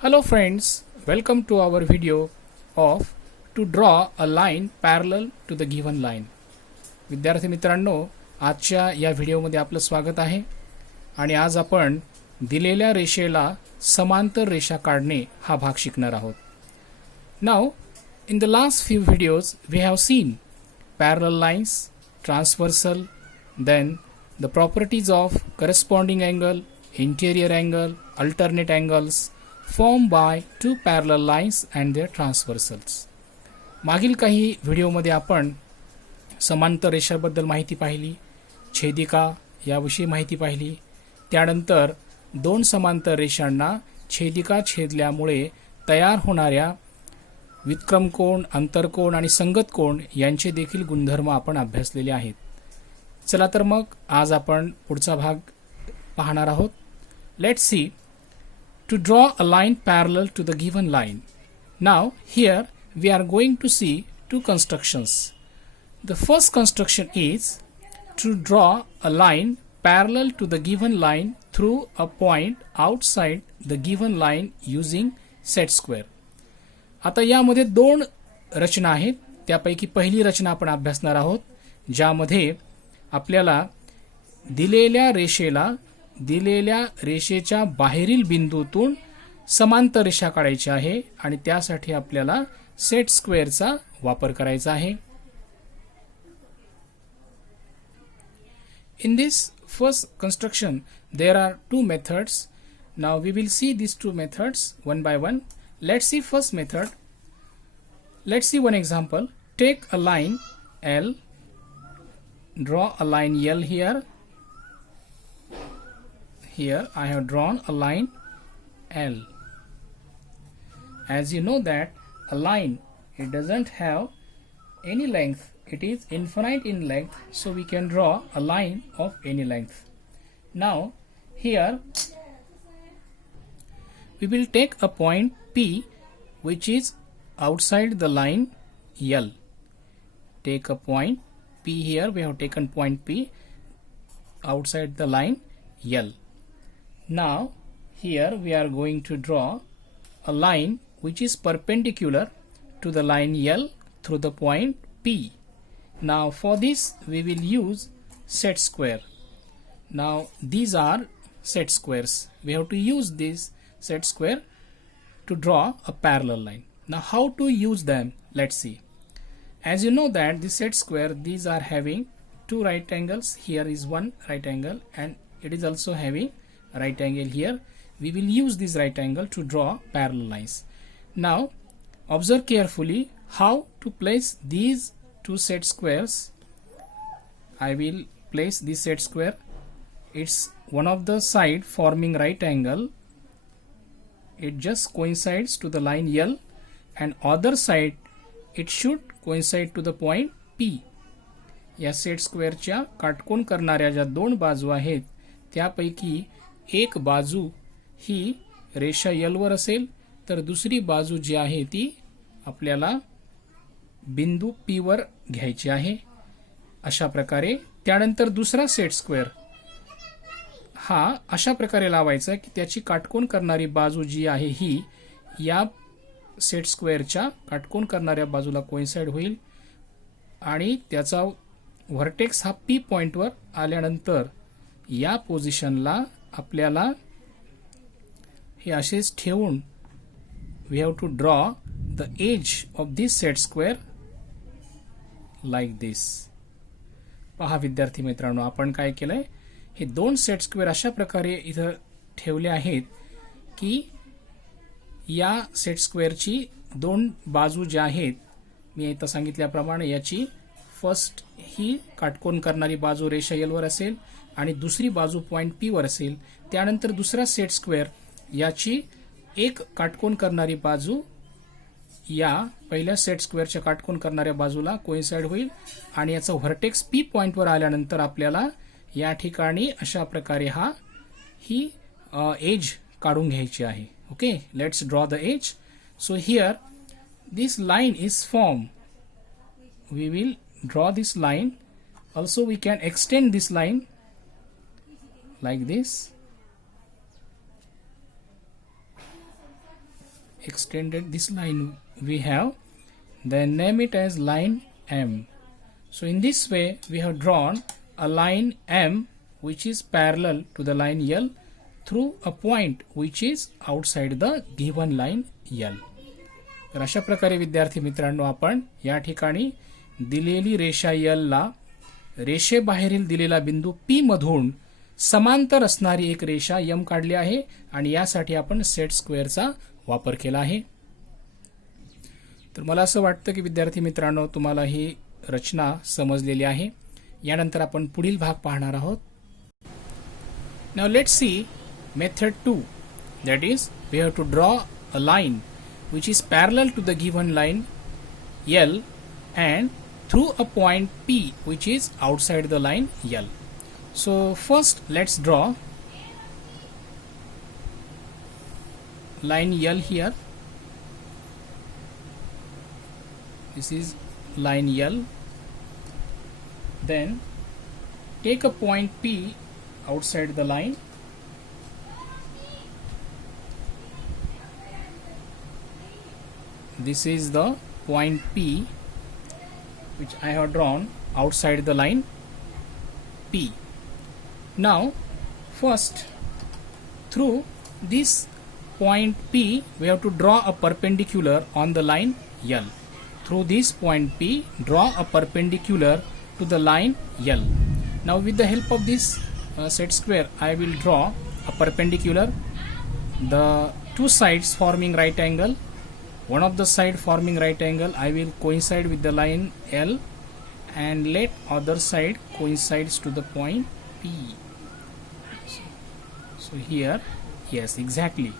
Hello friends, welcome to our video of to draw a line parallel to the given line. विद्यार्थी मित्रांनो, आजच्या या व्हिडिओमध्ये आपलं स्वागत आहे आणि आज आपण दिलेल्या रेषेला समांतर रेषा काढणे हा भाग शिकणार आहोत. Now, in the last few videos we have seen parallel lines, transversal, then the properties of corresponding angle, interior angle, alternate angles formed by two parallel lines and their transversals. मागील काही व्हिडिओमध्ये आपण समांतर रेषाबद्दल माहिती पाहिली, छेदिका याविषयी माहिती पाहिली. त्यानंतर दोन समांतर रेषांना छेदिका छेदल्यामुळे तयार होणाऱ्या व्युत्क्रम कोन, अंतरकोन आणि संगत कोन यांचे देखील गुणधर्म आपण अभ्यासलेले आहेत. चला तर मग आज आपण पुढचा भाग पाहणार आहोत. Let's see to draw a line parallel to the given line. Now here we are going to see two constructions. The first construction is to draw a line parallel to the given line through a point outside the given line using set square. आता यामध्ये दोन रचना आहेत. त्यापैकी पहिली रचना आपण अभ्यासणार आहोत, ज्यामध्ये आपल्याला दिलेल्या रेषेच्या बाहेरील बिंदूतून समांतर रेषा काढायची आहे आणि त्यासाठी आपल्याला सेट स्क्वेअरचा वापर करायचा आहे. In this first construction there are two methods. Now we will see these two methods one by one. Let's see first method. Let's see one example. Take a line L, draw a line L here. Here I have drawn a line L. As you know that a line, it doesn't have any length. It is infinite in length, so we can draw a line of any length. Now here we will take a point P which is outside the line L. Take a point P here. We have taken point P outside the line L. Now here we are going to draw a line which is perpendicular to the line L through the point P. Now for this we will use set square. Now these are set squares. We have to use this set square to draw a parallel line. Now how to use them? Let's see. As you know that the set square, these are having two right angles. Here is one right angle and it is also having right angle here. We will use this right angle to draw parallel lines. Now observe carefully how to place these two set squares. I will place this set square. It's one of the side forming right angle. It just coincides to the line L, and other side it should coincide to the point P. या set स्क्वेअरच्या काटकोन करणाऱ्या ज्या दोन बाजू आहेत त्यापैकी एक बाजू ही रेषा L वर असेल, तर दुसरी बाजू जी आहे ती आपल्याला बिंदू P वर घ्यायची आहे. अशा प्रकारे त्यानंतर दुसरा सेट स्क्वेअर हा अशा प्रकारे लावायचा की त्याची काटकोन करणारी बाजू जी आहे ही या सेट स्क्वेअरच्या काटकोन करणाऱ्या बाजूला कोइन्साइड होईल आणि त्याचा व्हर्टेक्स हा P पॉइंटवर आल्यानंतर या पोझिशनला आपल्याला हे असेच ठेवून we have to draw the edge of this set square like this. पहा विद्यार्थी मित्रांनो, आपण काय केलंय, हे दोन सेट स्क्वेअर अशा प्रकारे इथं ठेवले आहेत की या सेट स्क्वेअरची दोन बाजू ज्या आहेत, मी इथं सांगितल्याप्रमाणे याची फर्स्ट ही काटकोन करणारी बाजू रेषा L वर असेल आणि दुसरी बाजू पॉइंट P वर असेल. त्यानंतर दुसरा सेट स्क्वेअर याची एक काटकोन करणारी बाजू या पहिल्या सेट स्क्वेअरच्या काटकोन करणाऱ्या बाजूला कोइन्साइड होईल आणि याचा व्हर्टेक्स P पॉइंटवर आल्यानंतर आपल्याला या ठिकाणी अशा प्रकारे ही एज काढून घ्यायची आहे. Okay, let's draw the edge. So here this line is form. We will draw this line. Also we can extend this line like this. extended this line we have, then name it as line M. So in this way we have drawn a line M which is parallel to the line L through a point which is outside the given line L. तर अशा प्रकारे विद्यार्थी मित्रांनो आपण या ठिकाणी दिलेली रेषा L ला रेषेबाहेरील दिलेला बिंदू P मधून समांतर असणारी एक रेषा M काढली आहे आणि यासाठी आपण सेट स्क्वेअरचा वापर केला आहे. तर मला असं वाटतं की विद्यार्थी मित्रांनो तुम्हाला ही रचना समजलेली आहे. यानंतर आपण पुढील भाग पाहणार आहोत. Now let's see method 2, that is we have to draw a line which is parallel to the given line L and through a point P which is outside the line L. So first let's draw line L here. This is line L. Then take a point P outside the line. This is the point P which I have drawn outside the line P. Now first through this point P we have to draw a perpendicular on the line L. Through this point P draw a perpendicular to the line L. Now with the help of this set square I will draw a perpendicular. The two sides forming right angle, one of the side forming right angle I will coincide with the line L and let other side coincides to the point P. So here, yes, exactly,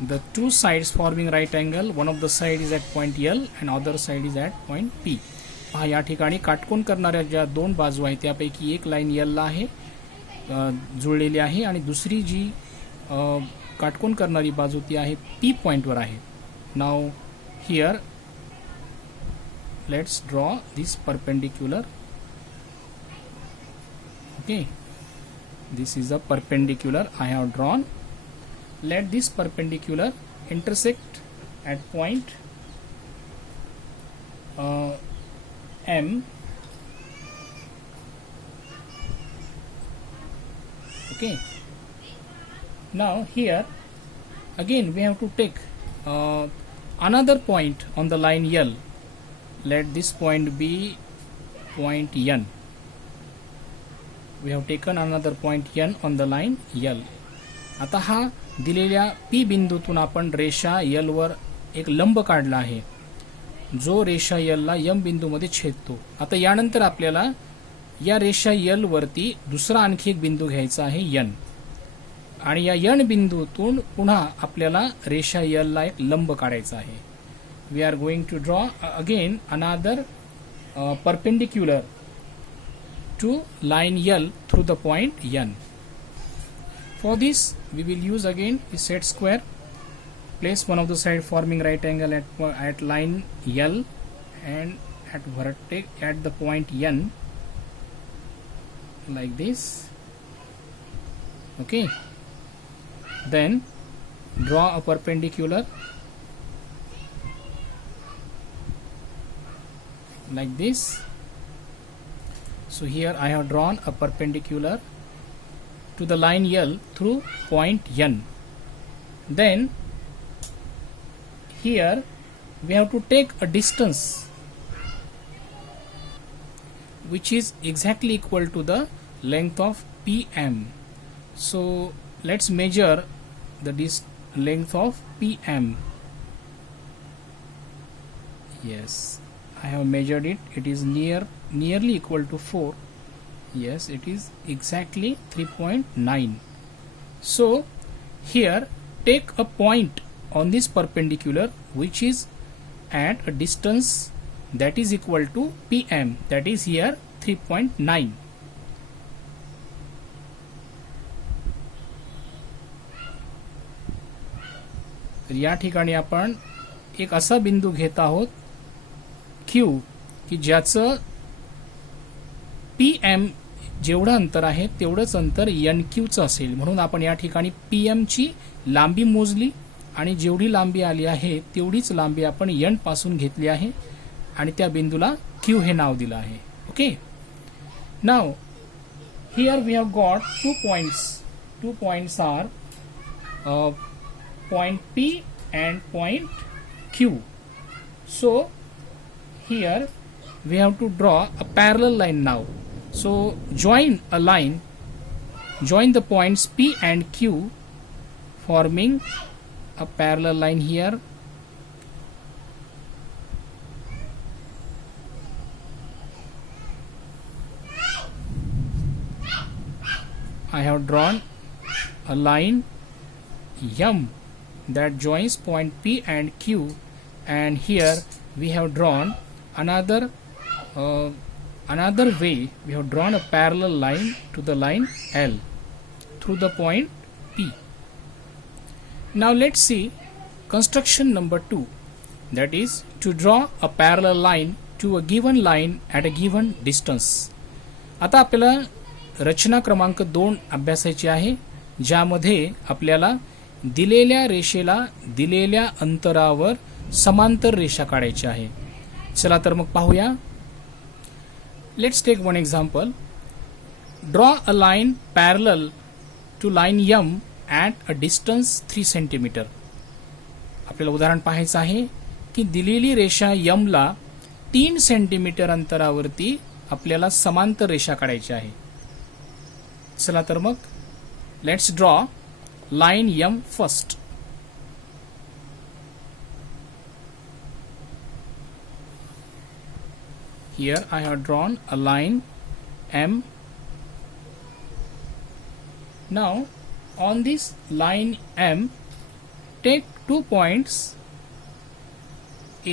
the two sides forming right angle, one of the side is at point L and other side is at point P. पहा या ठिकाणी काटकोन करणाऱ्या ज्या दोन बाजू आहेत त्यापैकी एक लाईन L ला आहे जुळलेली आहे आणि दुसरी जी काटकोन करणारी बाजू ती आहे P पॉइंट वर आहे. Now here let's draw this perpendicular. Okay, this is a perpendicular I have drawn. Let this perpendicular intersect at point M. Okay, now here again we have to take another point on the line L. Let this point be point N. We have taken another point N on the line L. आता हा दिलेल्या P बिंदूतून आपण रेषा L वर एक लंब काढला आहे जो रेषा L ला M बिंदूमध्ये छेदतो. आता यानंतर आपल्याला या रेषा L वरती दुसरा आणखी एक बिंदू घ्यायचा आहे N आणि या N बिंदूतून पुन्हा आपल्याला रेषा L ला एक लंब काढायचा आहे. We are going to draw again another perpendicular to line L through the point N. For this we will use again the set square. Place one of the side forming right angle at line L and at vertex at the point N like this. Okay, then draw a perpendicular like this. So here I have drawn a perpendicular to the line L through point N. Then here we have to take a distance which is exactly equal to the length of PM. So let's measure the length of PM. Yes, I have measured it. It is nearly equal to 4. Yes, it is exactly 3.9. So here take a point on this perpendicular which is at a distance that is equal to PM, that is here 3.9. तर या ठिकाणी आपण एक असा बिंदू घेत आहोत Q की ज्याचं PM जेवढं अंतर आहे तेवढंच अंतर NQ चं असेल. म्हणून आपण या ठिकाणी PM ची लांबी मोजली आणि जेवढी लांबी आली आहे तेवढीच लांबी आपण n पासून घेतली आहे आणि त्या बिंदूला Q हे नाव दिलं आहे. Okay. Now here we have got 2 points. 2 points are point P and point Q. So here we have to draw a parallel line now. So join the points P and Q, forming a parallel line here. I have drawn a line M that joins point P and Q, and here we have drawn another way. We have drawn a parallel line to the line L through the point P. Now let's see construction number 2, that is to draw a parallel line to a given line at a given distance. आता आपल्याला रचना क्रमांक 2 अभ्यासायची आहे, ज्यामध्ये आपल्याला दिलेल्या रेषेला दिलेल्या अंतरावर समांतर रेषा काढायची आहे. चला तर मग पाहूया. Let's take one example. Draw a line parallel to line M at a distance 3 centimetre. आपल्याला उदाहरण पाहायचं आहे की दिलेली रेषा M ला 3 सेंटीमीटर अंतरावरती आपल्याला समांतर रेषा काढायची आहे. चला तर मग let's draw line M first. Here I have drawn a line M. Now on this line M, take 2 points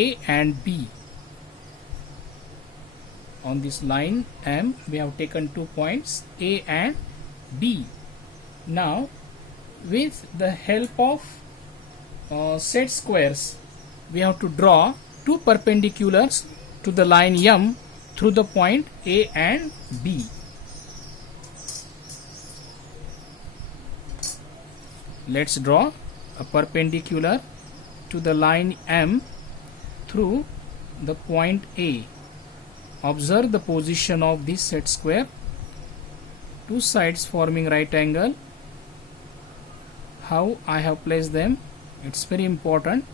A and B. On this line M, we have taken 2 points A and B. Now with the help of set squares, we have to draw 2 perpendiculars to the line M through the point A and B. Let's draw a perpendicular to the line M through the point A. Observe the position of this set square. 2 sides forming right angle. How I have placed them, it's very important.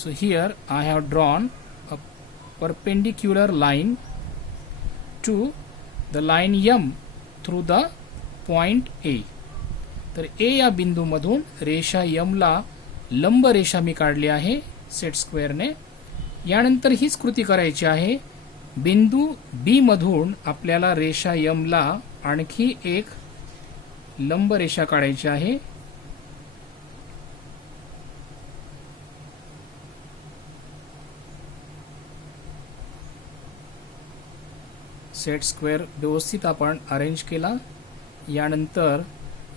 So here I have drawn a perpendicular line to the line M through the point A. तर A या बिंदू मधून रेषा M ला लंब रेषा मी काढली आहे set स्क्वेअरने. यानंतर हीच कृती करायची आहे. बिंदू B मधून आपल्याला रेषा M ला आणखी एक लंब रेषा काढायची आहे. सेट स्क्वेअर व्यवस्थित आपण अरेंज केला. यानंतर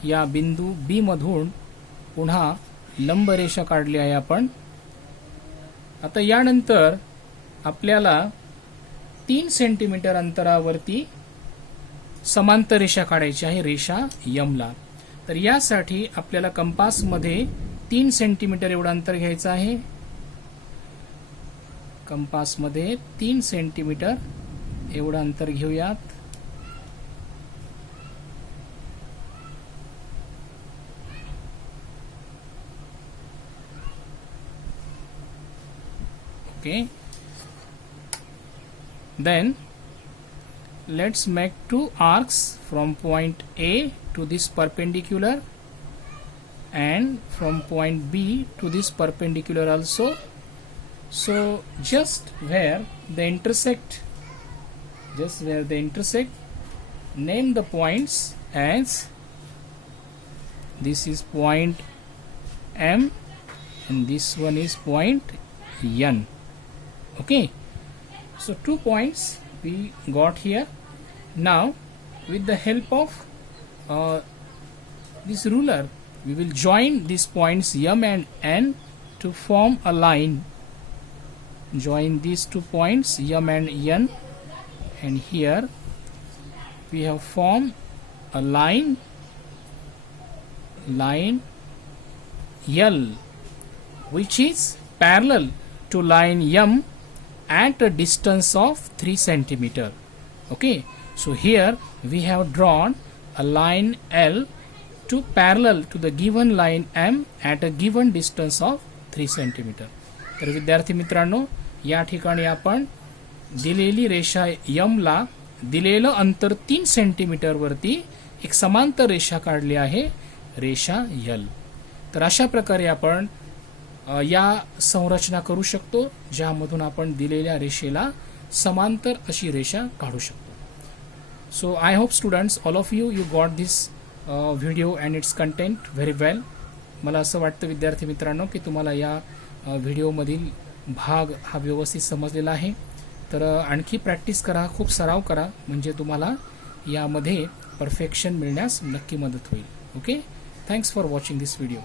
या बिंदू B मधून पुन्हा लंब रेषा काढली आहे आपण. आता यानंतर आपल्याला 3 सेंटीमीटर अंतरावरती समांतर रेषा काढायची आहे रेषा M ला. तर यासाठी आपल्याला कंपास मध्ये 3 सेंटीमीटर एवढं अंतर घ्यायचं आहे. कंपास मध्ये 3 सेंटीमीटर एवढं अंतर घेऊयात. Okay. Then let's make 2 arcs from point A to this perpendicular and from point B to this perpendicular also. So just where they intersect, name the points as this is point M and this one is point N. Okay, so 2 points we got here. Now with the help of this ruler, we will join these points M and N to form a line. Join these 2 points M and N, and here we have formed a line L which is parallel to line M at a distance of 3 centimeter. Okay, so here we have drawn a line L to parallel to the given line M at a given distance of 3 centimeter. तर विद्यार्थी मित्रांनो, या ठिकाणी आपण दिलेली रेषा M ला दिलेलं अंतर 3 सेंटीमीटर वरती एक समांतर रेषा काढली आहे, रेषा L. तर अशा प्रकारे आपण या संरचना करू शकतो, ज्यामधून आपण दिलेल्या रेषेला समांतर अशी रेषा काढू शकतो. So I hope students, all of you got this video and its content very well. मला असं वाटतं विद्यार्थी मित्रांनो की तुम्हाला या व्हिडिओमधील भाग हा व्यवस्थित समजलेला आहे. तर आणखी प्रॅक्टिस करा, खूप सराव करा, म्हणजे तुम्हाला यामध्ये परफेक्शन मिळण्यास नक्की मदत होईल. Okay, thanks for watching this video.